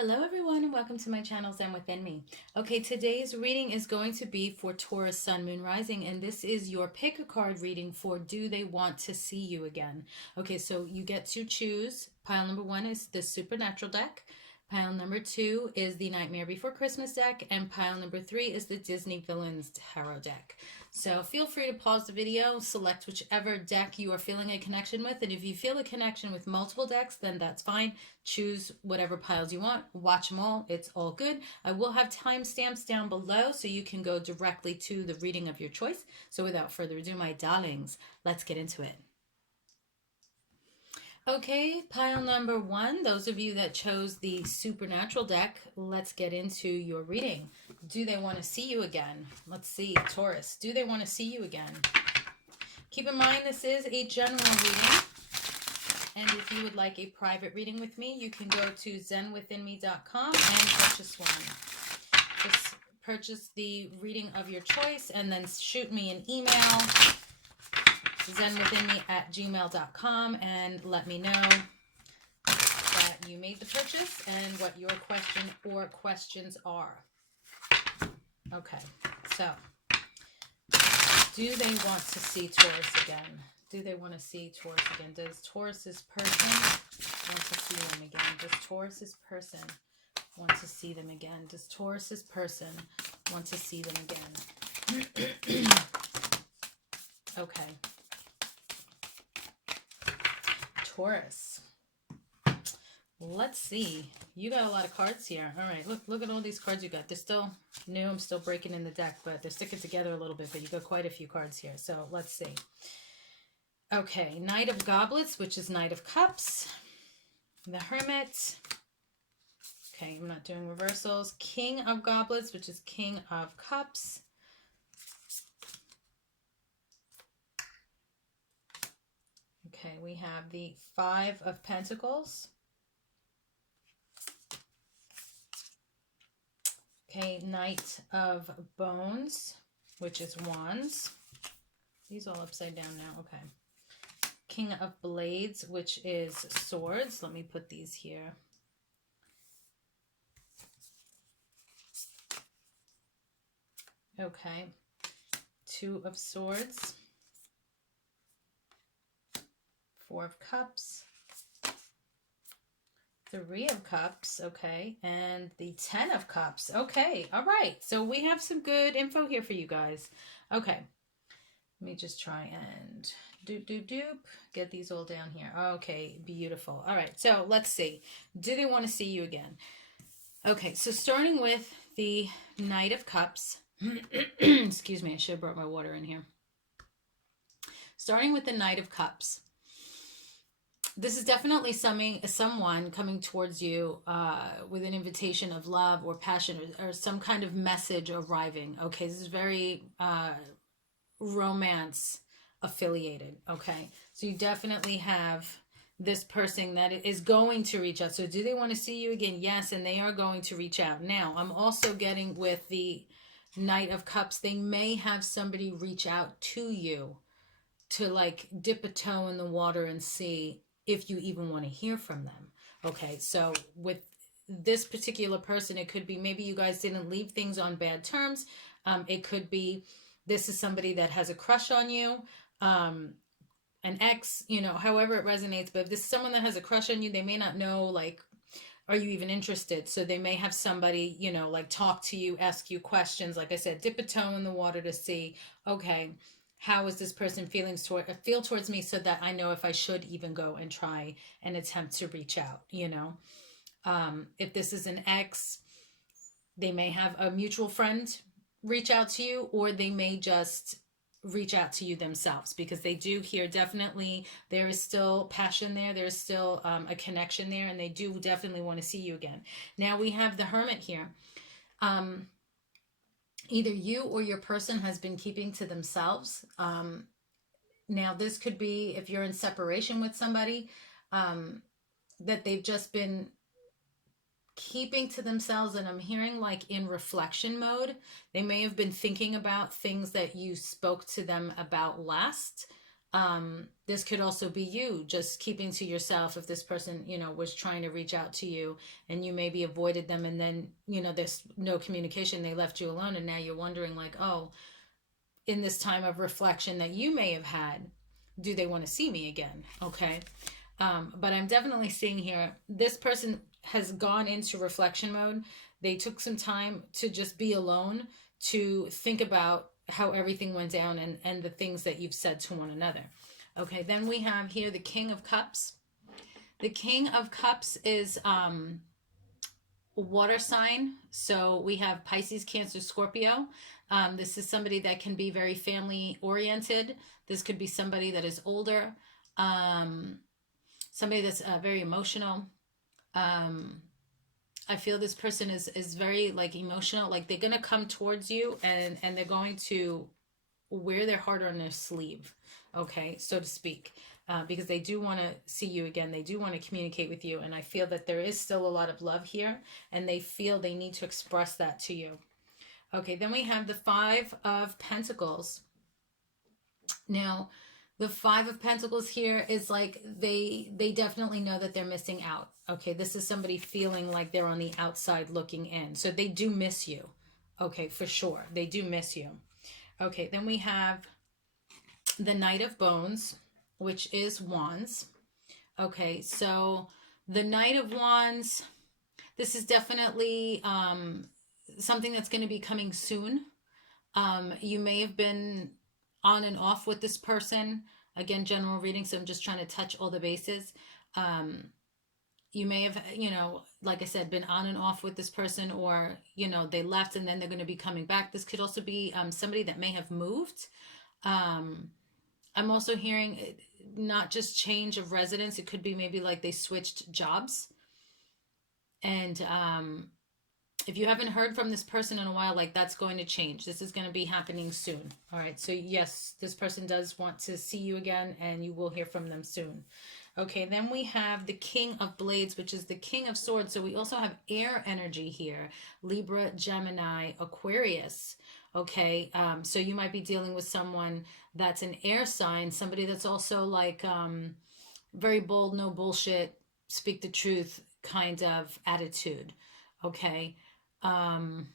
Hello everyone and welcome to my channel Zen Within Me. Okay, today's reading is going to be for Taurus Sun Moon Rising, and this is your pick a card reading for Do They Want to See You Again? Okay, so you get to choose. Pile number 1 is the Supernatural deck. Pile number 2 is the Nightmare Before Christmas deck, and pile number 3 is the Disney Villains Tarot deck. So feel free to pause the video, select whichever deck you are feeling a connection with, and if you feel a connection with multiple decks, then that's fine. Choose whatever piles you want, watch them all, it's all good. I will have timestamps down below so you can go directly to the reading of your choice. So without further ado, my darlings, let's get into it. Okay, pile number 1, those of you that chose the Supernatural deck, let's get into your reading. Do they want to see you again? Let's see, Taurus, do they want to see you again? Keep in mind this is a general reading, and if you would like a private reading with me, you can go to zenwithinme.com and purchase one. Just purchase the reading of your choice and then shoot me an email, zenwithinme@gmail.com, and let me know that you made the purchase and what your question or questions are. Okay, so do they want to see Taurus again? Do they want to see Taurus again? Does Taurus's person want to see them again? Does Taurus's person want to see them again? Does Taurus's person want to see them again? Okay. Taurus. Let's see. You got a lot of cards here. All right, look at all these cards you got. They're still new. I'm still breaking in the deck, but they're sticking together a little bit, but you got quite a few cards here. So let's see. Okay, Knight of Goblets, which is Knight of Cups. The Hermit. Okay, I'm not doing reversals. King of Goblets, which is King of Cups. Okay, we have the Five of Pentacles. Okay, Knight of Bones, which is Wands. These all upside down now. Okay. King of Blades, which is Swords. Let me put these here. Okay. Two of Swords. Four of Cups. Three of Cups, okay, and the 10 of Cups. Okay, all right. So we have some good info here for you guys. Okay, let me just try and doop. Get these all down here. Okay, beautiful. All right, so let's see. Do they want to see you again? Okay, so starting with the Knight of Cups. Excuse me, I should have brought my water in here. Starting with the Knight of Cups. This is definitely someone coming towards you with an invitation of love or passion or some kind of message arriving. Okay, this is very romance affiliated. Okay, so you definitely have this person that is going to reach out. So do they want to see you again? Yes, and they are going to reach out. Now, I'm also getting with the Knight of Cups, they may have somebody reach out to you to like dip a toe in the water and see if you even want to hear from them. Okay, so with this particular person, it could be maybe you guys didn't leave things on bad terms. It could be this is somebody that has a crush on you, an ex, however it resonates. But if this is someone that has a crush on you, they may not know, like, are you even interested? So they may have somebody, like talk to you, ask you questions. Like I said, dip a toe in the water to see, okay, how is this person feel towards me so that I know if I should even go and try and attempt to reach out, If this is an ex, they may have a mutual friend reach out to you, or they may just reach out to you themselves, because they do hear definitely there is still passion there. There's still a connection there, and they do definitely want to see you again. Now we have the Hermit here. Either you or your person has been keeping to themselves. Now, this could be if you're in separation with somebody, that they've just been keeping to themselves, and I'm hearing like in reflection mode. They may have been thinking about things that you spoke to them about last. This could also be you just keeping to yourself if this person, was trying to reach out to you and you maybe avoided them, and then, there's no communication. They left you alone, and now you're wondering, like, oh, in this time of reflection that you may have had, do they want to see me again? Okay. But I'm definitely seeing here, this person has gone into reflection mode. They took some time to just be alone, to think about how everything went down, and the things that you've said to one another. Okay, then we have here the King of Cups. The King of Cups is water sign. So we have Pisces, Cancer, Scorpio. This is somebody that can be very family oriented. This could be somebody that is older, somebody that's very emotional. I feel this person is very like emotional. Like they're going to come towards you, and they're going to wear their heart on their sleeve, okay, so to speak, because they do want to see you again. They do want to communicate with you. And I feel that there is still a lot of love here, and they feel they need to express that to you. Okay, then we have the Five of Pentacles. Now, the Five of Pentacles here is like they definitely know that they're missing out. Okay, this is somebody feeling like they're on the outside looking in. So they do miss you. Okay, for sure. They do miss you. Okay, then we have the Knight of Bones, which is Wands. Okay, so the Knight of Wands, this is definitely something that's going to be coming soon. You may have been on and off with this person. Again, general reading, so I'm just trying to touch all the bases. You may have, like I said, been on and off with this person, or, they left and then they're going to be coming back. This could also be somebody that may have moved. I'm also hearing not just change of residence. It could be maybe like they switched jobs. And if you haven't heard from this person in a while, like that's going to change. This is going to be happening soon. All right. So yes, this person does want to see you again, and you will hear from them soon. Okay, then we have the King of Blades, which is the King of Swords. So we also have air energy here. Libra, Gemini, Aquarius. Okay, so you might be dealing with someone that's an air sign, somebody that's also like very bold, no bullshit, speak the truth kind of attitude. Okay. I'm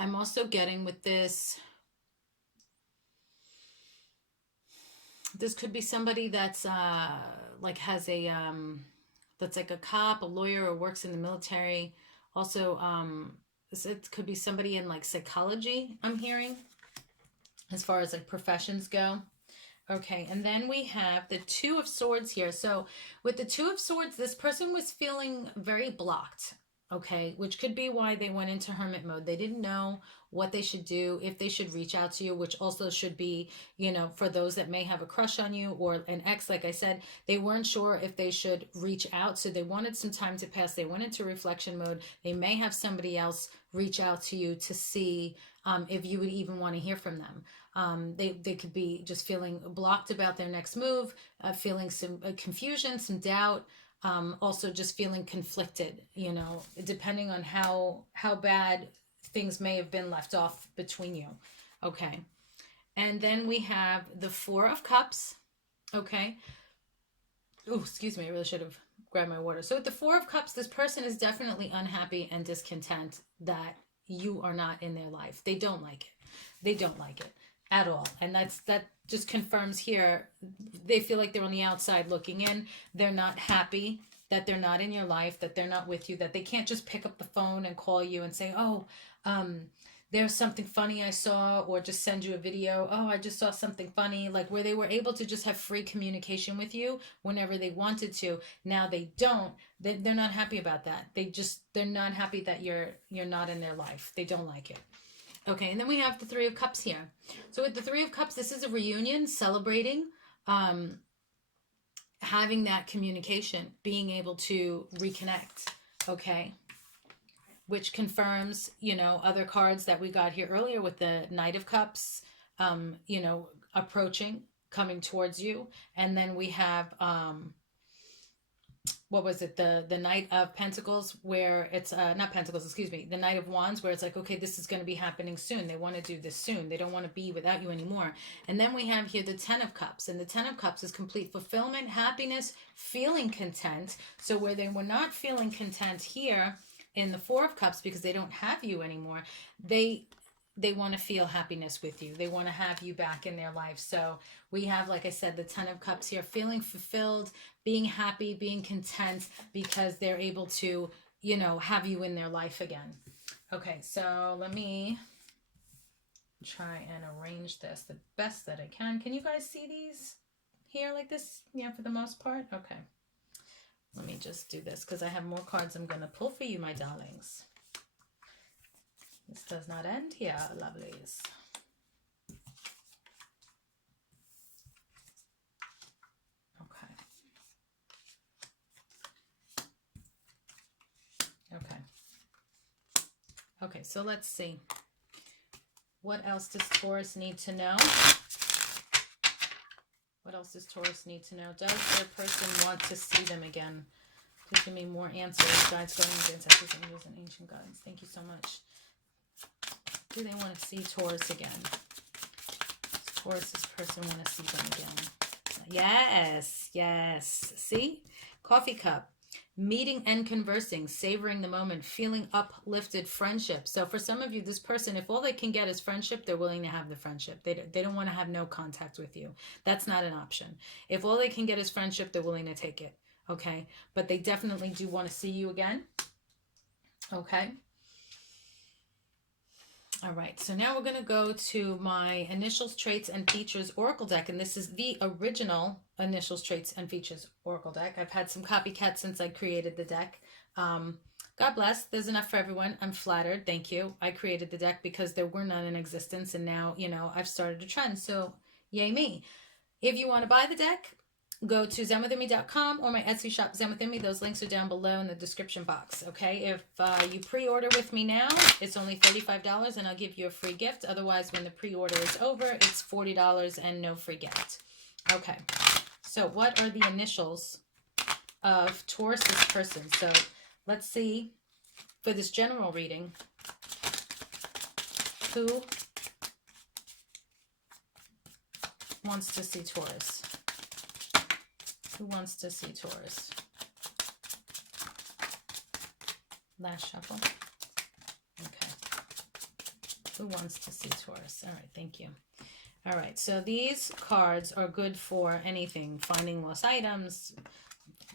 also getting with this, this could be somebody that's like has a that's like a cop, a lawyer, or works in the military. Also, it could be somebody in like psychology, I'm hearing, as far as like professions go. Okay, and then we have the Two of Swords here. So with the Two of Swords, this person was feeling very blocked. Okay, which could be why they went into hermit mode. They didn't know what they should do, if they should reach out to you, which also should be, for those that may have a crush on you or an ex. Like I said, they weren't sure if they should reach out. So they wanted some time to pass. They went into reflection mode. They may have somebody else reach out to you to see if you would even want to hear from them. They could be just feeling blocked about their next move, feeling some confusion, some doubt. Also just feeling conflicted, depending on how bad things may have been left off between you. Okay. And then we have the Four of Cups. Okay. Oh, excuse me. I really should have grabbed my water. So with the Four of Cups, this person is definitely unhappy and discontent that you are not in their life. They don't like it. They don't like it at all. And that just confirms here, they feel like they're on the outside looking in. They're not happy that they're not in your life, that they're not with you, that they can't just pick up the phone and call you and say, oh, there's something funny I saw, or just send you a video. Oh, I just saw something funny, like where they were able to just have free communication with you whenever they wanted to. Now they don't. They're not happy about that. They're not happy that you're not in their life. They don't like it. Okay, and then we have the Three of Cups here. So with the Three of Cups, this is a reunion, celebrating, having that communication, being able to reconnect, okay? Which confirms, other cards that we got here earlier with the Knight of Cups, approaching, coming towards you. And then we have what was it, the Knight of Pentacles, where it's not Pentacles, excuse me, the Knight of Wands, where it's like, okay, this is going to be happening soon. They want to do this soon. They don't want to be without you anymore. And then we have here the Ten of Cups, and the Ten of Cups is complete fulfillment, happiness, feeling content. So where they were not feeling content here in the Four of Cups because they don't have you anymore, they want to feel happiness with you. They want to have you back in their life. So we have, like I said, the Ten of Cups here, feeling fulfilled, being happy, being content because they're able to, you know, have you in their life again. Okay, so let me try and arrange this the best that I can. Can you guys see these here like this? Yeah, for the most part. Okay. Let me just do this because I have more cards I'm going to pull for you, my darlings. This does not end here, lovelies. Okay. Okay. Okay, so let's see. What else does Taurus need to know? What else does Taurus need to know? Does their person want to see them again? Please give me more answers. Guides, guardians, ancestors, angels, and ancient guides. Thank you so much. Do they want to see Taurus again? Does Taurus's person want to see them again? Yes, yes. See? Coffee cup. Meeting and conversing, savoring the moment, feeling uplifted, friendship. So for some of you, this person, if all they can get is friendship, they're willing to have the friendship. They don't want to have no contact with you. That's not an option. If all they can get is friendship, they're willing to take it. Okay? But they definitely do want to see you again. Okay? All right, so now we're going to go to my Initials, Traits, and Features Oracle deck, and this is the original Initials, Traits, and Features Oracle deck. I've had some copycats since I created the deck. God bless. There's enough for everyone. I'm flattered. Thank you. I created the deck because there were none in existence, and now, you know, I've started a trend, so yay me. If you want to buy the deck, go to zenwithinme.com or my Etsy shop, Zen Within Me. Those links are down below in the description box, okay? If you pre-order with me now, it's only $35 and I'll give you a free gift. Otherwise, when the pre-order is over, it's $40 and no free gift. Okay, so what are the initials of Taurus's person? So let's see, for this general reading, who wants to see Taurus? Who wants to see Taurus? Last shuffle. Okay. Who wants to see Taurus? All right, thank you. All right, so these cards are good for anything. Finding lost items,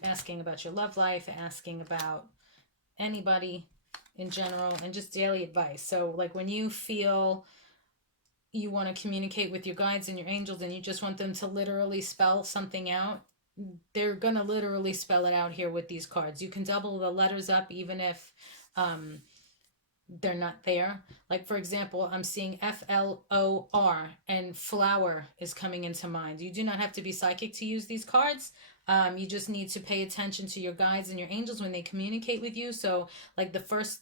asking about your love life, asking about anybody in general, and just daily advice. So like when you feel you want to communicate with your guides and your angels and you just want them to literally spell something out, they're going to literally spell it out here with these cards. You can double the letters up even if they're not there. Like, for example, I'm seeing F-L-O-R and flower is coming into mind. You do not have to be psychic to use these cards. You just need to pay attention to your guides and your angels when they communicate with you. So, like, the first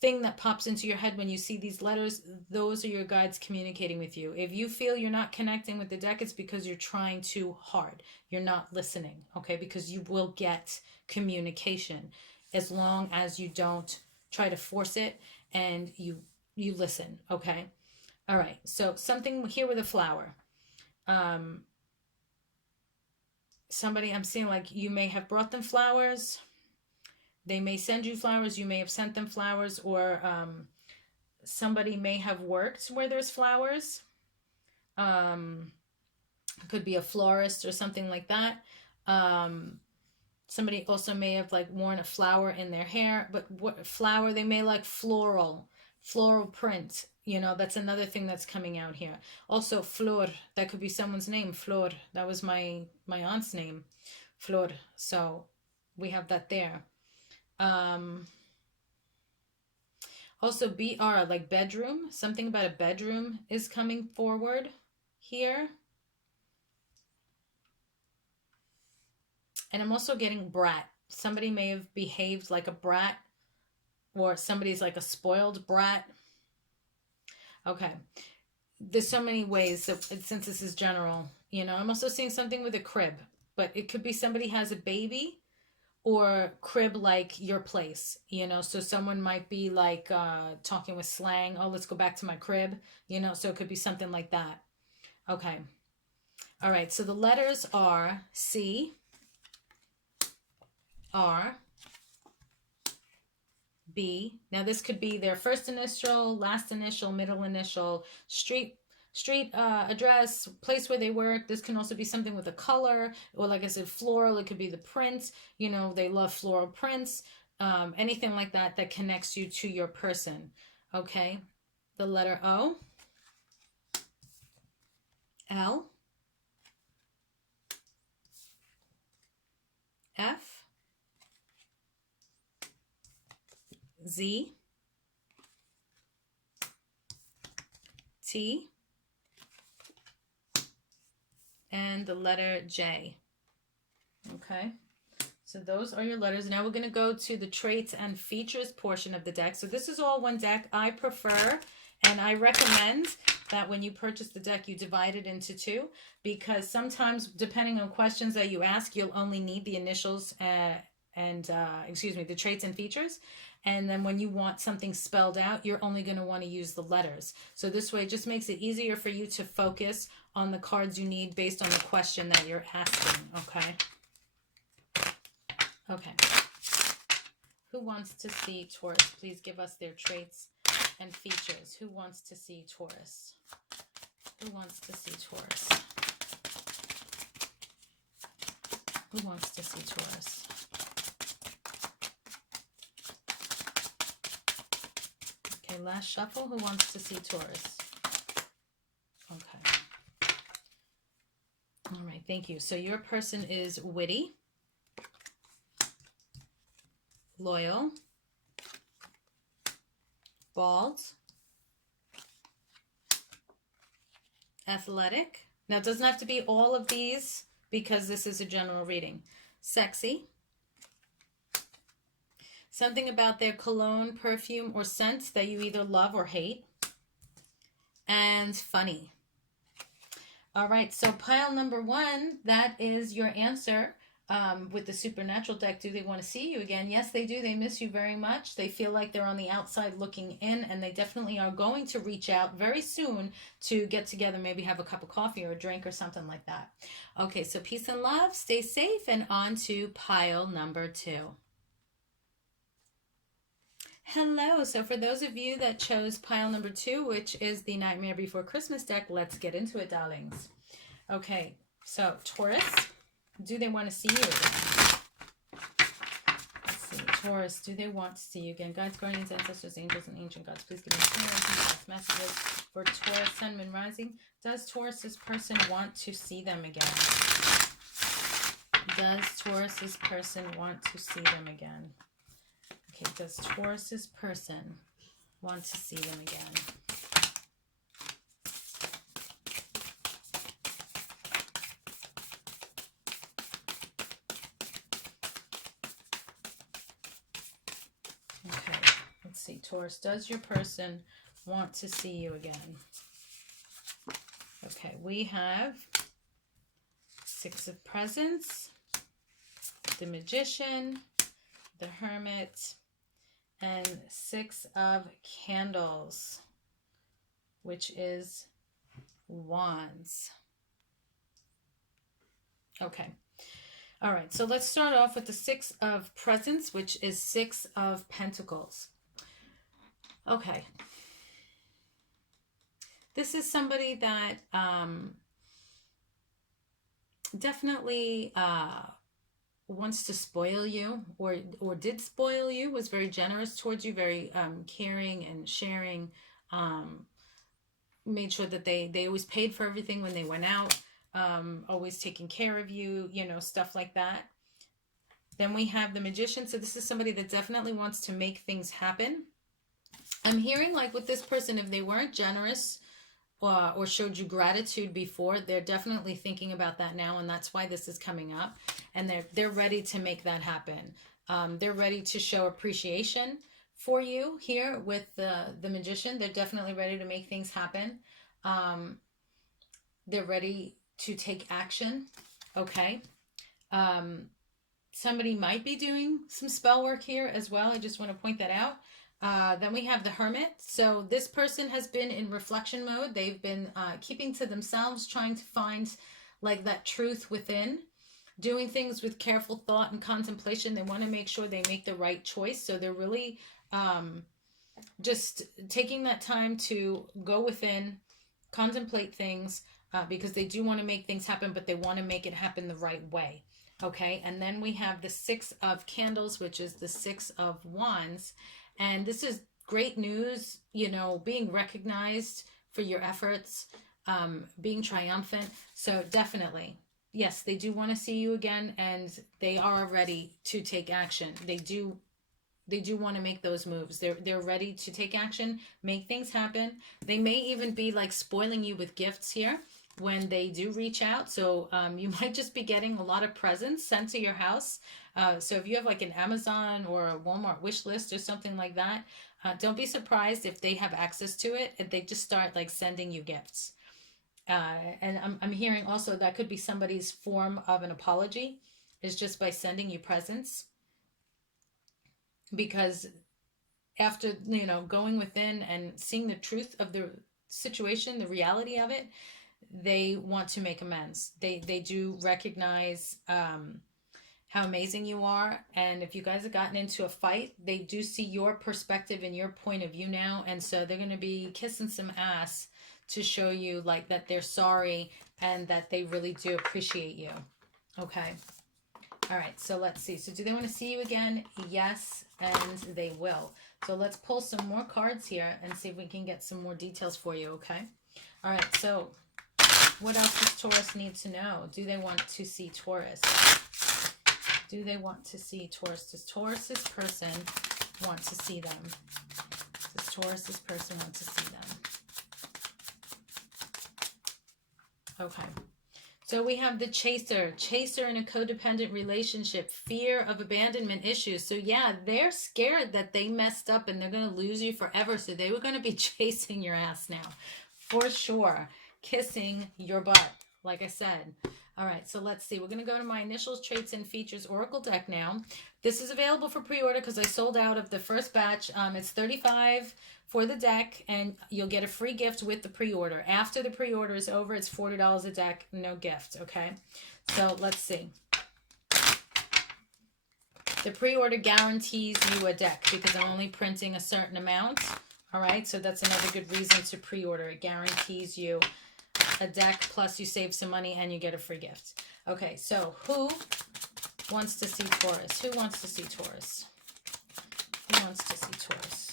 thing that pops into your head when you see these letters, those are your guides communicating with you. If you feel you're not connecting with the deck, it's because you're trying too hard. You're not listening, okay? Because you will get communication as long as you don't try to force it and you listen, okay? All right, so something here with a flower. Somebody, I'm seeing like you may have brought them flowers. They may send you flowers. You may have sent them flowers, or somebody may have worked where there's flowers. Could be a florist or something like that. Somebody also may have like worn a flower in their hair, but what flower, they may like floral print. You know, that's another thing that's coming out here. Also, Flor, that could be someone's name. Flor, that was my aunt's name, Flor. So we have that there. Also BR, like bedroom, something about a bedroom is coming forward here. And I'm also getting brat. Somebody may have behaved like a brat, or somebody's like a spoiled brat. Okay. There's so many ways that, since this is general, you know, I'm also seeing something with a crib, but it could be somebody has a baby, or crib like your place, you know. So someone might be like talking with slang. Oh, let's go back to my crib, you know. So it could be something like that. Okay. All right. So the letters are C, R, B. Now this could be their first initial, last initial, middle initial, street address, place where they work. This can also be something with a color, or like I said, floral. It could be the print. You know, they love floral prints. Anything like that that connects you to your person. Okay. The letter O, L, F, Z, T, and the letter J. Okay. So those are your letters. Now we're going to go to the traits and features portion of the deck. So this is all one deck. I prefer and I recommend that when you purchase the deck, you divide it into two, because sometimes depending on questions that you ask, you'll only need the initials the traits and features. And then when you want something spelled out, you're only going to want to use the letters. So this way it just makes it easier for you to focus on the cards you need based on the question that you're asking. Okay. Okay. Who wants to see Taurus? Please give us their traits and features. Who wants to see Taurus? Who wants to see Taurus? Who wants to see Taurus? Okay, last shuffle. Who wants to see Taurus? Okay. All right, thank you. So your person is witty, loyal, bald, athletic. Now, it doesn't have to be all of these because this is a general reading. Sexy. Something about their cologne, perfume, or scent that you either love or hate. And funny. All right, so pile number one, that is your answer. With the supernatural deck, do they want to see you again? Yes, they do. They miss you very much. They feel like they're on the outside looking in, and they definitely are going to reach out very soon to get together, maybe have a cup of coffee or a drink or something like that. Okay, so peace and love. Stay safe, and on to pile number two. Hello. So for those of you that chose pile number two, which is the Nightmare Before Christmas deck, let's get into it, darlings. Okay, so Taurus, do they want to see you? Let's see. Taurus, do they want to see you again? Guides, guardians, ancestors, angels, and ancient gods, please give me clear messages for Taurus, Sun, Moon, Rising. Does Taurus's person want to see them again? Does Taurus's person want to see them again? Okay, does Taurus's person want to see them again? Okay, let's see. Taurus, does your person want to see you again? Okay, we have Six of Presents, the Magician, the Hermit, and Six of Candles, which is Wands. Okay. All right, so let's start off with the Six of Presents, which is Six of Pentacles. Okay. This is somebody that definitely wants to spoil you, or did spoil you, was very generous towards you, very caring and sharing, made sure that they always paid for everything when they went out, always taking care of you, you know, stuff like that. Then we have the Magician. So this is somebody that definitely wants to make things happen. I'm hearing like with this person, if they weren't generous or showed you gratitude before, they're definitely thinking about that now, and that's why this is coming up. And they're ready to make that happen. They're ready to show appreciation for you here with the Magician. They're definitely ready to make things happen. They're ready to take action. Okay. somebody might be doing some spell work here as well. I just want to point that out. Then we have the Hermit. So this person has been in reflection mode. They've been keeping to themselves, trying to find like that truth within, doing things with careful thought and contemplation. They want to make sure they make the right choice. So they're really just taking that time to go within, contemplate things, because they do want to make things happen, but they want to make it happen the right way. Okay, and then we have the Six of Candles, which is the Six of Wands. And this is great news, you know, being recognized for your efforts, being triumphant. So definitely, yes, they do want to see you again, and they are ready to take action. They do want to make those moves. They're ready to take action, make things happen. They may even be like spoiling you with gifts here when they do reach out. So you might just be getting a lot of presents sent to your house. So if you have like an Amazon or a Walmart wish list or something like that, don't be surprised if they have access to it and they just start like sending you gifts. And I'm hearing also that could be somebody's form of an apology, is just by sending you presents. Because after, you know, going within and seeing the truth of the situation, the reality of it, they want to make amends. They do recognize how amazing you are. And if you guys have gotten into a fight, they do see your perspective and your point of view now. And so they're going to be kissing some ass to show you like that they're sorry and that they really do appreciate you. Okay. All right. So let's see. So do they want to see you again? Yes. And they will. So let's pull some more cards here and see if we can get some more details for you. Okay. All right. So what else does Taurus need to know? Do they want to see Taurus? Do they want to see Taurus? Does Taurus's person want to see them? Does Taurus's person want to see them? Okay. So we have the chaser in a codependent relationship, fear of abandonment issues. So yeah, they're scared that they messed up and they're going to lose you forever. So they were going to be chasing your ass now, for sure. Kissing your butt, like I said. All right, so let's see. We're going to go to my initials, traits, and features Oracle deck now. This is available for pre-order because I sold out of the first batch. It's $35 for the deck, and you'll get a free gift with the pre-order. After the pre-order is over, it's $40 a deck, no gift, okay? So let's see. The pre-order guarantees you a deck because I'm only printing a certain amount, all right? So that's another good reason to pre-order. It guarantees you a deck, plus you save some money and you get a free gift. Okay, so who wants to see Taurus? Who wants to see Taurus? Who wants to see Taurus?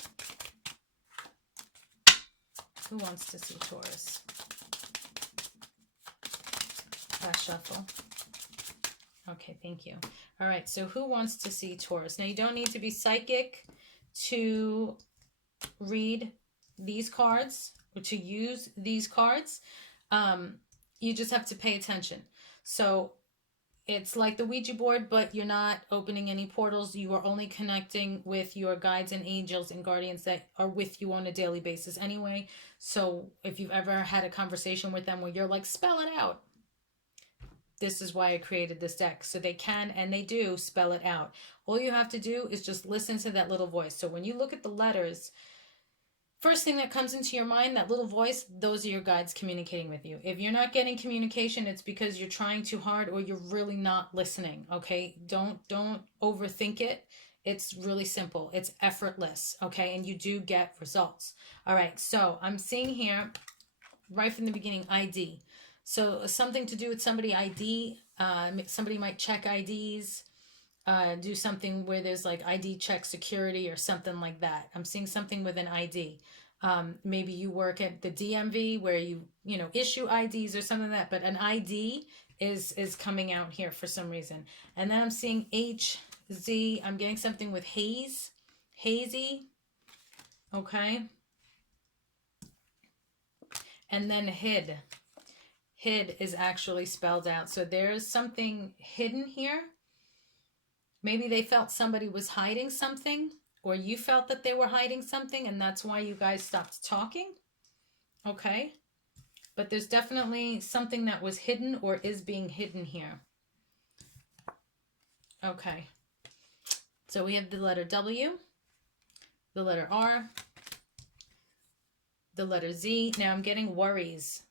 Who wants to see Taurus? Last shuffle. Okay, thank you. All right, so who wants to see Taurus? Now, you don't need to be psychic to read these cards or to use these cards. You just have to pay attention. So it's like the Ouija board, but you're not opening any portals. You are only connecting with your guides and angels and guardians that are with you on a daily basis anyway. So if you've ever had a conversation with them where you're like, spell it out. This is why I created this deck. So they can, and they do, spell it out. All you have to do is just listen to that little voice. So when you look at the letters, first thing that comes into your mind, that little voice, those are your guides communicating with you. If you're not getting communication, it's because you're trying too hard or you're really not listening, okay? Don't overthink it. It's really simple. It's effortless, okay? And you do get results. All right, so I'm seeing here, right from the beginning, ID. So something to do with somebody ID. Somebody might check IDs. Do something where there's like ID check security or something like that. I'm seeing something with an ID. Maybe you work at the DMV where you issue IDs or something like that, but an ID is coming out here for some reason. And then I'm seeing HZ. I'm getting something with haze, hazy. Okay. And then hid. Hid is actually spelled out. So there's something hidden here. Maybe they felt somebody was hiding something, or you felt that they were hiding something, and that's why you guys stopped talking. Okay. But there's definitely something that was hidden or is being hidden here. Okay. So we have the letter W, the letter R, the letter Z. Now I'm getting worries.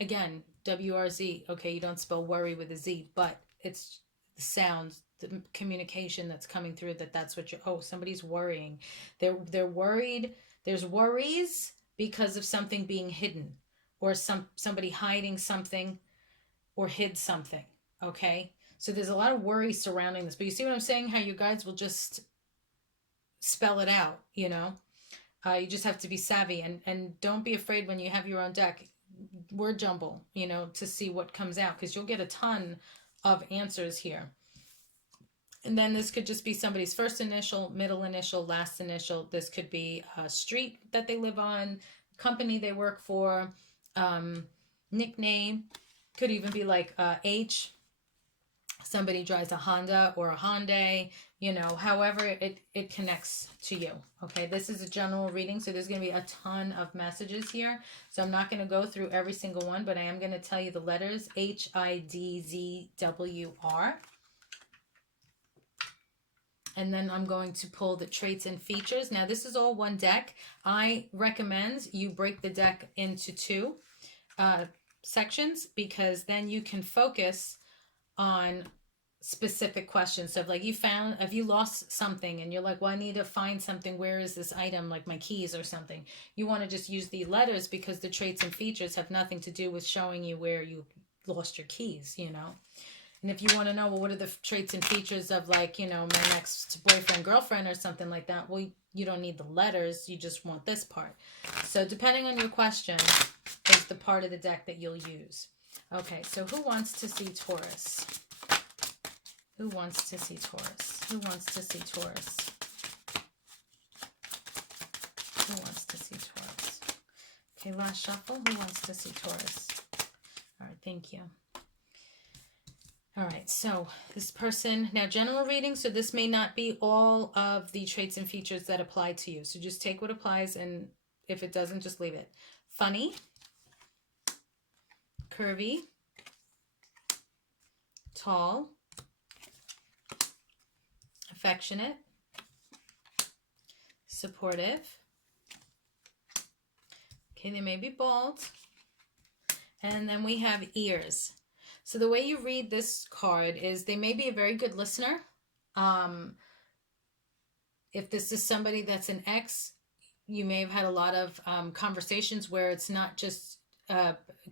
Again, W-R-Z. Okay, you don't spell worry with a Z, but it's the sounds, the communication that's coming through that's what you're, oh, somebody's worrying. They're worried. There's worries because of something being hidden, or somebody hiding something or hid something. Okay? So there's a lot of worry surrounding this. But you see what I'm saying? How you guys will just spell it out, you know? You just have to be savvy, and don't be afraid when you have your own deck, word jumble, you know, to see what comes out, because you'll get a ton of answers here. And then this could just be somebody's first initial, middle initial, last initial. This could be a street that they live on, company they work for, nickname. Could even be like H. Somebody drives a Honda or a Hyundai, you know, however it connects to you. Okay, this is a general reading, so there's going to be a ton of messages here. So I'm not going to go through every single one, but I am going to tell you the letters HIDZWR. And then I'm going to pull the traits and features. Now, this is all one deck. I recommend you break the deck into two sections, because then you can focus on specific questions. So if you lost something and you're like, well, I need to find something, where is this item, like my keys or something, you want to just use the letters, because the traits and features have nothing to do with showing you where you lost your keys, you know. And if you want to know, well, what are the traits and features of, like, you know, my next boyfriend, girlfriend, or something like that, well, you don't need the letters, you just want this part. So depending on your question is the part of the deck that you'll use. Okay, so who wants to see Taurus? Who wants to see Taurus? Who wants to see Taurus? Who wants to see Taurus? Okay, last shuffle. Who wants to see Taurus? All right, thank you. All right, so this person, now general reading, so this may not be all of the traits and features that apply to you. So just take what applies, and if it doesn't, just leave it. Funny, curvy, tall, affectionate, supportive. Okay, they may be bald. And then we have ears. So the way you read this card is they may be a very good listener. If this is somebody that's an ex, you may have had a lot of conversations where it's not just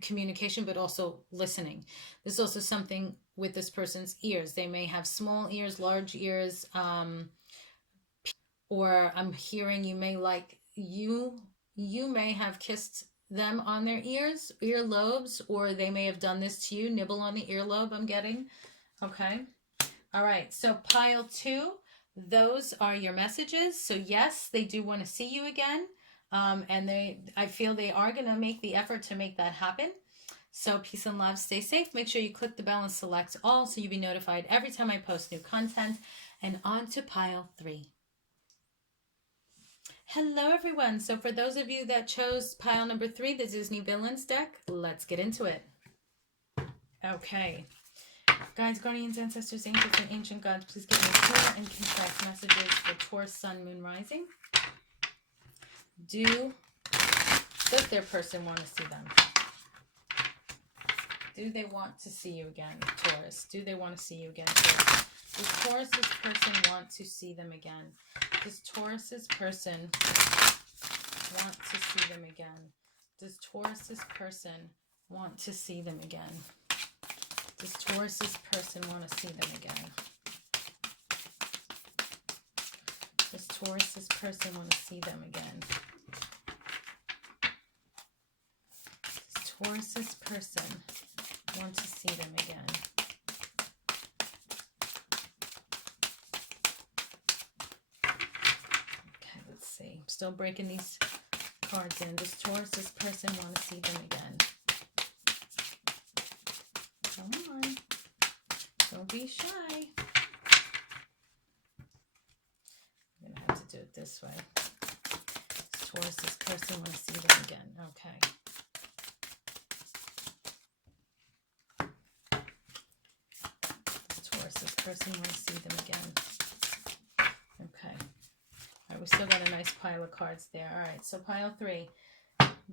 communication, but also listening. There's also something with this person's ears. They may have small ears, large ears, or I'm hearing you may like, you may have kissed them on their earlobes, or they may have done this to you, nibble on the earlobe, I'm getting. Okay. All right. So pile 2, those are your messages. So yes, they do want to see you again. And I feel they are going to make the effort to make that happen. So peace and love, stay safe. Make sure you click the bell and select all, so you'll be notified every time I post new content. And on to pile 3. Hello, everyone. So for those of you that chose pile number 3, the Disney Villains deck, let's get into it. Okay. Guides, guardians, ancestors, angels, and ancient gods, please give me clear and concise messages for Taurus, Sun, Moon, Rising. Does their person want to see them? Do they want to see you again, Taurus? Do they want to see you again, Taurus? Does Taurus's person want to see them again? Does Taurus's person want to see them again? Does Taurus's person want to see them again? Does Taurus's person want to see them again? Does Taurus's person want to see them again? Does Taurus's person want to see them again? Okay, let's see. I'm still breaking these cards in. Does Taurus's person want to see them again? Come on. Don't be shy. I'm going to have to do it this way. Does Taurus's person want to see them again? Okay. Does person want to see them again? Okay. All right, we still got a nice pile of cards there. All right, so pile 3.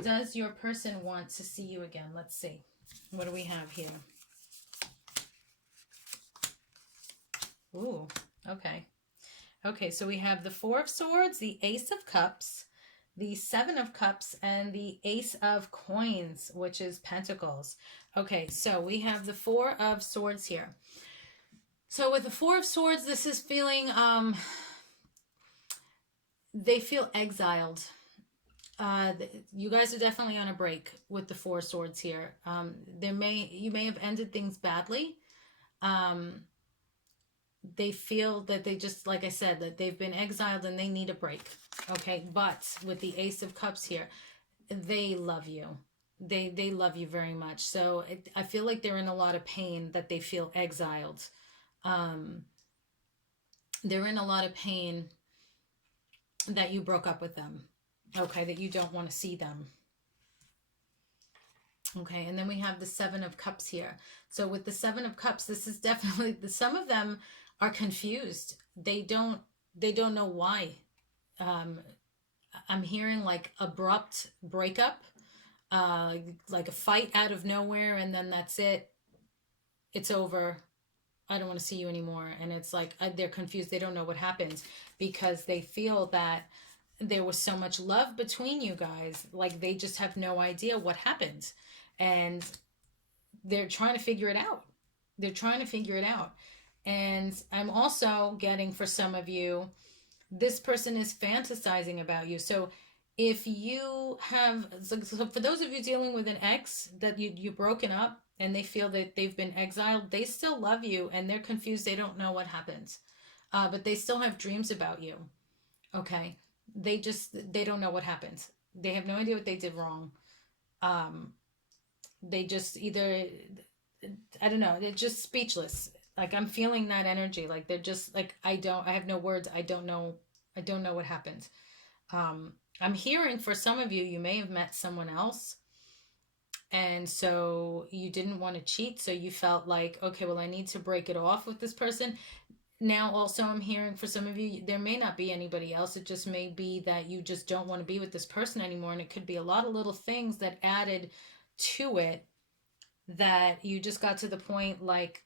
Does your person want to see you again? Let's see. What do we have here? Ooh, okay. Okay, so we have the 4 of Swords, the Ace of Cups, the 7 of Cups, and the Ace of Coins, which is Pentacles. Okay, so we have the 4 of Swords here. So with the 4 of Swords, this is feeling, they feel exiled. You guys are definitely on a break with the 4 of Swords here. You may have ended things badly. They feel that they just, like I said, that they've been exiled and they need a break. Okay, but with the Ace of Cups here, they love you. They love you very much. So I feel like they're in a lot of pain that they feel exiled. They're in a lot of pain that you broke up with them. Okay, that you don't want to see them. Okay, and then we have the 7 of Cups here. So with the 7 of Cups, this is definitely, some of them are confused. They don't know why. I'm hearing like abrupt breakup, like a fight out of nowhere, and then that's it. It's over. I don't want to see you anymore. And it's like they're confused. They don't know what happens because they feel that there was so much love between you guys. Like they just have no idea what happened. And they're trying to figure it out. They're trying to figure it out. And I'm also getting, for some of you, this person is fantasizing about you. So if you have, so for those of you dealing with an ex that you've broken up and they feel that they've been exiled, they still love you and they're confused. They don't know what happened. But they still have dreams about you. Okay. They don't know what happened. They have no idea what they did wrong. They just either, I don't know, they're just speechless. Like I'm feeling that energy. Like they're just like, I have no words. I don't know what happened. I'm hearing for some of you, you may have met someone else. And so you didn't want to cheat. So you felt like, okay, well, I need to break it off with this person. Now, also, I'm hearing for some of you, there may not be anybody else. It just may be that you just don't want to be with this person anymore. And it could be a lot of little things that added to it that you just got to the point like,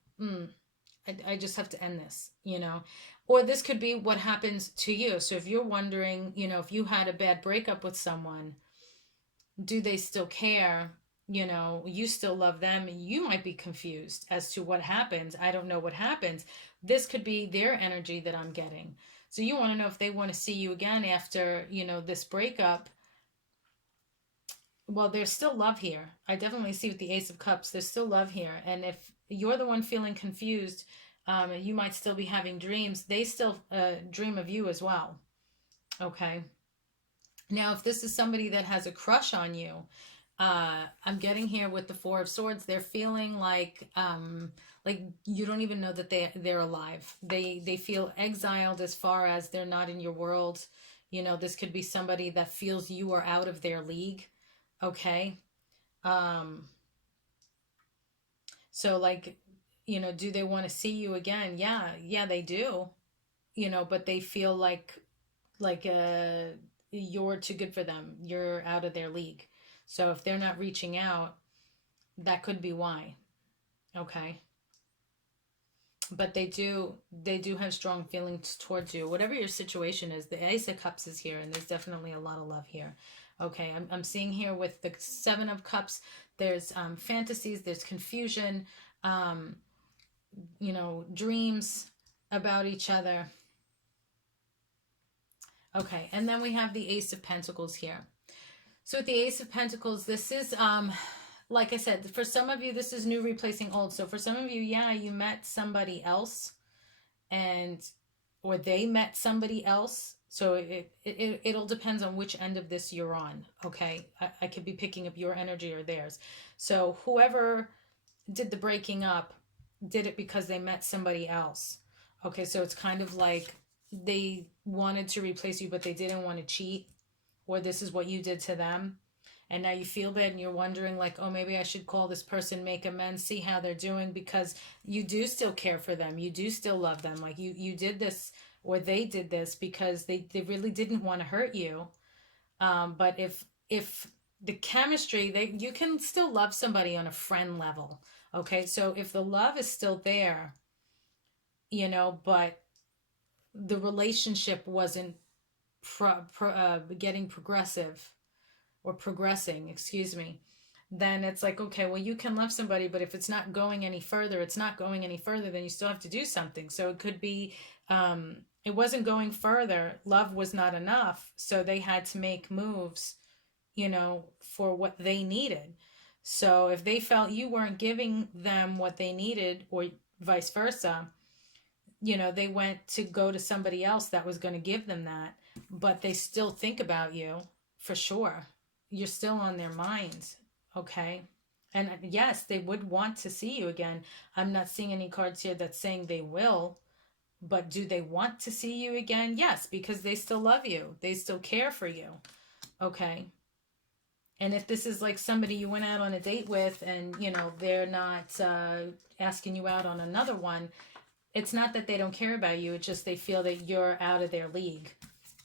I just have to end this, you know. Or this could be what happens to you. So if you're wondering, you know, if you had a bad breakup with someone, do they still care? You know, you still love them. You might be confused as to what happens. I don't know what happens. This could be their energy that I'm getting. So you want to know if they want to see you again after, you know, this breakup. Well, there's still love here. I definitely see with the Ace of Cups, there's still love here. And if you're the one feeling confused, you might still be having dreams. They still dream of you as well. Okay. Now, if this is somebody that has a crush on you, I'm getting here with the 4 of Swords. They're feeling like you don't even know that they're alive. They feel exiled as far as they're not in your world. You know, this could be somebody that feels you are out of their league. Okay. So like, you know, do they want to see you again? Yeah, they do. You know, but they feel like you're too good for them. You're out of their league. So if they're not reaching out, that could be why. Okay. But they do have strong feelings towards you. Whatever your situation is, the Ace of Cups is here, and there's definitely a lot of love here. Okay, I'm seeing here with the 7 of Cups, there's fantasies, there's confusion, you know, dreams about each other. Okay, and then we have the Ace of Pentacles here. So with the Ace of Pentacles, this is, like I said, for some of you, this is new replacing old. So for some of you, yeah, you met somebody else or they met somebody else. So it'll depends on which end of this you're on. Okay. I could be picking up your energy or theirs. So whoever did the breaking up did it because they met somebody else. Okay. So it's kind of like they wanted to replace you, but they didn't want to cheat, or this is what you did to them. and now you feel bad and you're wondering like, oh, maybe I should call this person, make amends, see how they're doing, because you do still care for them. You do still love them. Like you did this, or they did this because they really didn't want to hurt you. But if the chemistry, you can still love somebody on a friend level. Okay. So if the love is still there, but the relationship wasn't getting progressive, or progressing, excuse me, then it's like, okay, well, you can love somebody, but if it's not going any further, it's not going any further, then you still have to do something. So it could be, it wasn't going further. Love was not enough. So they had to make moves, for what they needed. So if they felt you weren't giving them what they needed, or vice versa, they went to go to somebody else that was going to give them that, but they still think about you for sure. You're still on their minds, okay? And yes, they would want to see you again. I'm not seeing any cards here that's saying they will, but do they want to see you again? Yes, because they still love you. They still care for you, okay? And if this is like somebody you went out on a date with and, they're not asking you out on another one, it's not that they don't care about you. It's just they feel that you're out of their league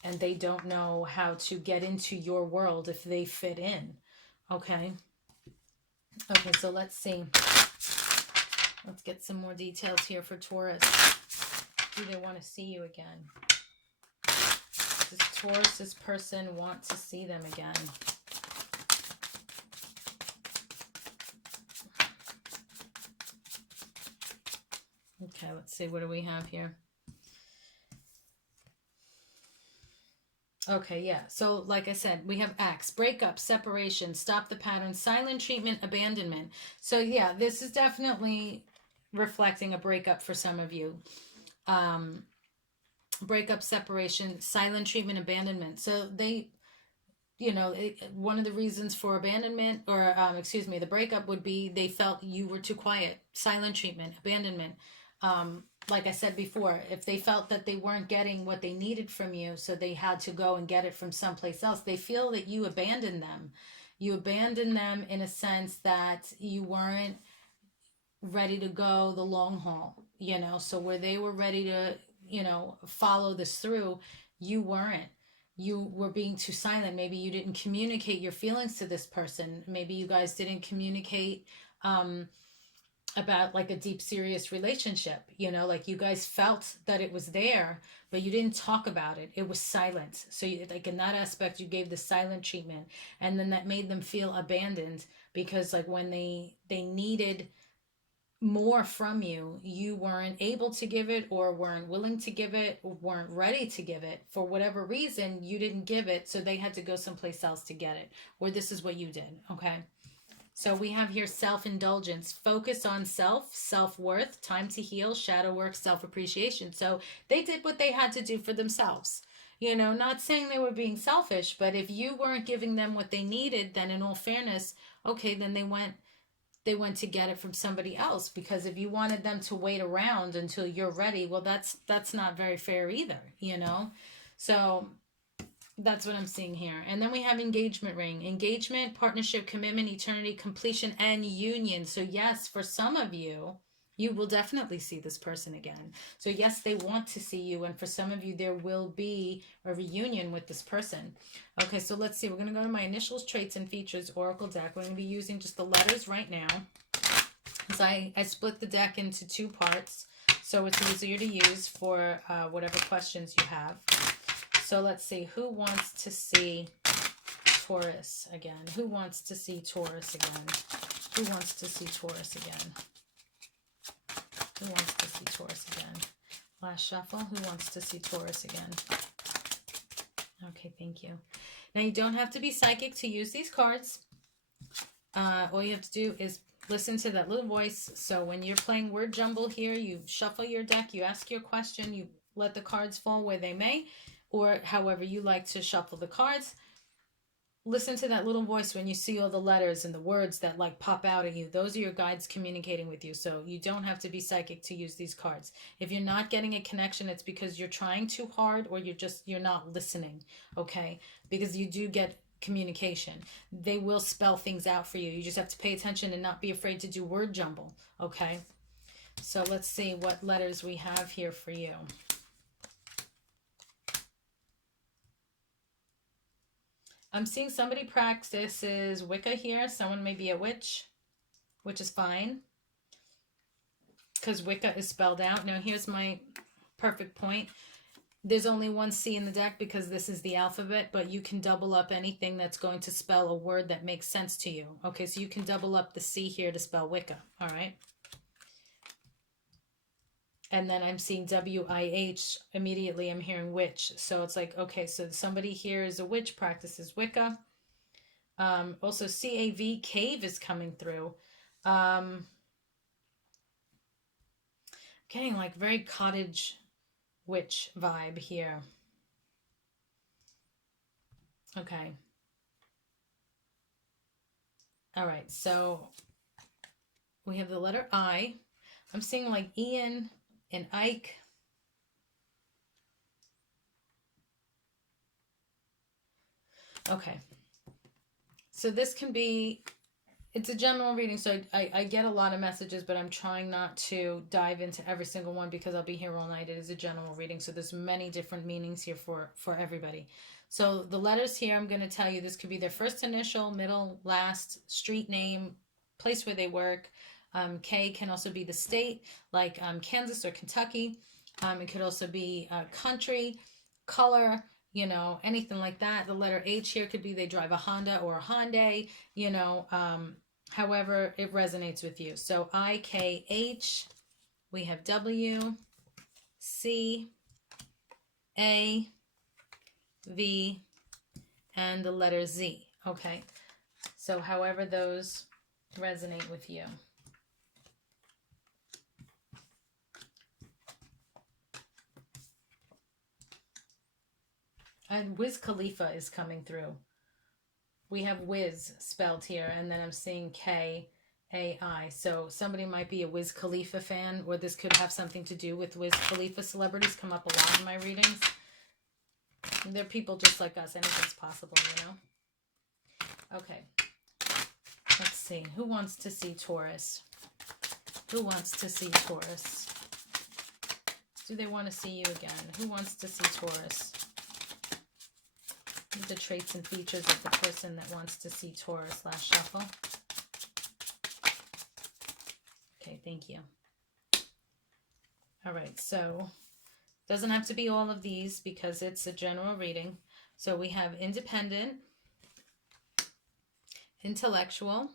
and they don't know how to get into your world if they fit in. Okay. Okay, so let's see. Let's get some more details here for Taurus. Do they want to see you again? Does Taurus, this person, want to see them again? Okay, let's see. What do we have here? Okay, yeah. So like I said, we have X, breakup, separation, stop the pattern, silent treatment, abandonment. So yeah, this is definitely reflecting a breakup for some of you. Breakup, separation, silent treatment, abandonment. So they, one of the reasons for abandonment, or excuse me, the breakup would be they felt you were too quiet. Silent treatment, abandonment. Like I said before, if they felt that they weren't getting what they needed from you, so they had to go and get it from someplace else, they feel that you abandoned them. You abandoned them in a sense that you weren't ready to go the long haul, so where they were ready to, follow this through, you weren't. You were being too silent. Maybe you didn't communicate your feelings to this person. Maybe you guys didn't communicate about like a deep, serious relationship, like you guys felt that it was there, but you didn't talk about it. It was silent. So like in that aspect, you gave the silent treatment, and then that made them feel abandoned, because like when they needed more from you, you weren't able to give it, or weren't willing to give it, or weren't ready to give it. For whatever reason, you didn't give it, so they had to go someplace else to get it. Or this is what you did, okay? So we have here self-indulgence, focus on self, self-worth, time to heal, shadow work, self-appreciation. So they did what they had to do for themselves. Not saying they were being selfish, but if you weren't giving them what they needed, then in all fairness, okay, then they went to get it from somebody else, because if you wanted them to wait around until you're ready, well, that's not very fair either, So that's what I'm seeing here. And then we have engagement ring. Engagement, partnership, commitment, eternity, completion, and union. So yes, for some of you, you will definitely see this person again. So yes, they want to see you. And for some of you, there will be a reunion with this person. Okay, so let's see. We're going to go to my initials, traits, and features Oracle deck. We're going to be using just the letters right now. So I split the deck into two parts, so it's easier to use for whatever questions you have. So let's see, who wants to see Taurus again? Who wants to see Taurus again? Who wants to see Taurus again? Who wants to see Taurus again? Last shuffle, who wants to see Taurus again? Okay, thank you. Now, you don't have to be psychic to use these cards. All you have to do is listen to that little voice. So when you're playing word jumble here, you shuffle your deck, you ask your question, you let the cards fall where they may, or however you like to shuffle the cards. Listen to that little voice when you see all the letters and the words that like pop out at you. Those are your guides communicating with you. So you don't have to be psychic to use these cards. If you're not getting a connection, it's because you're trying too hard, or you're not listening, okay? Because you do get communication. They will spell things out for you. You just have to pay attention and not be afraid to do word jumble, okay? So let's see what letters we have here for you. I'm seeing somebody practices Wicca here. Someone may be a witch, which is fine, because Wicca is spelled out. Now here's my perfect point. There's only one C in the deck because this is the alphabet, but you can double up anything that's going to spell a word that makes sense to you. Okay, so you can double up the C here to spell Wicca, all right? And then I'm seeing W-I-H. Immediately I'm hearing witch. So it's like, okay, so somebody here is a witch, practices Wicca. Also C-A-V, cave is coming through. Getting like very cottage witch vibe here. Okay. All right, so we have the letter I. I'm seeing like Ian and Ike. Okay. So this can be, it's a general reading, so I get a lot of messages, but I'm trying not to dive into every single one because I'll be here all night. It is a general reading, so there's many different meanings here for everybody. So the letters here, I'm going to tell you, this could be their first initial, middle, last, street name, place where they work. K can also be the state, like Kansas or Kentucky. It could also be country, color, you know, anything like that. The letter H here could be they drive a Honda or a Hyundai, you know, however it resonates with you. So I, K, H, we have W, C, A, V, and the letter Z. Okay, so however those resonate with you. And Wiz Khalifa is coming through. We have Wiz spelled here, and then I'm seeing K-A-I. So somebody might be a Wiz Khalifa fan, or this could have something to do with Wiz Khalifa. Celebrities come up a lot in my readings. They're people just like us. Anything's possible, you know? Okay. Let's see. Who wants to see Taurus? Who wants to see Taurus? Do they want to see you again? Who wants to see Taurus? The traits and features of the person that wants to see Taurus. Last shuffle. Okay, thank you. All right, so doesn't have to be all of these because it's a general reading. So we have independent, intellectual,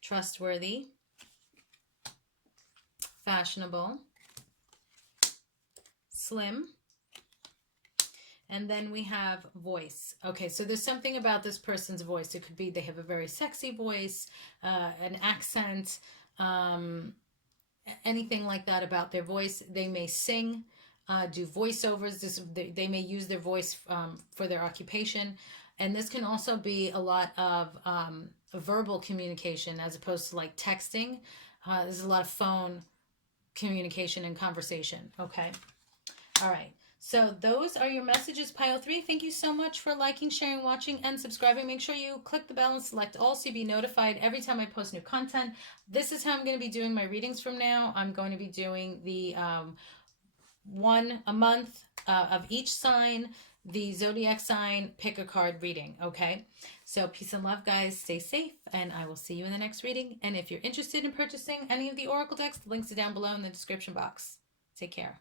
trustworthy, fashionable, slim, and then we have voice. Okay, so there's something about this person's voice. It could be they have a very sexy voice, an accent, anything like that about their voice. They may sing, do voiceovers. They may use their voice for their occupation. And this can also be a lot of verbal communication as opposed to like texting. There's a lot of phone communication and conversation. Okay. All right. So those are your messages, Pile 3. Thank you so much for liking, sharing, watching, and subscribing. Make sure you click the bell and select all so you'll be notified every time I post new content. This is how I'm going to be doing my readings from now. I'm going to be doing the one a month of each sign, the zodiac sign, pick a card reading, okay? So peace and love, guys. Stay safe, and I will see you in the next reading. And if you're interested in purchasing any of the oracle decks, the links are down below in the description box. Take care.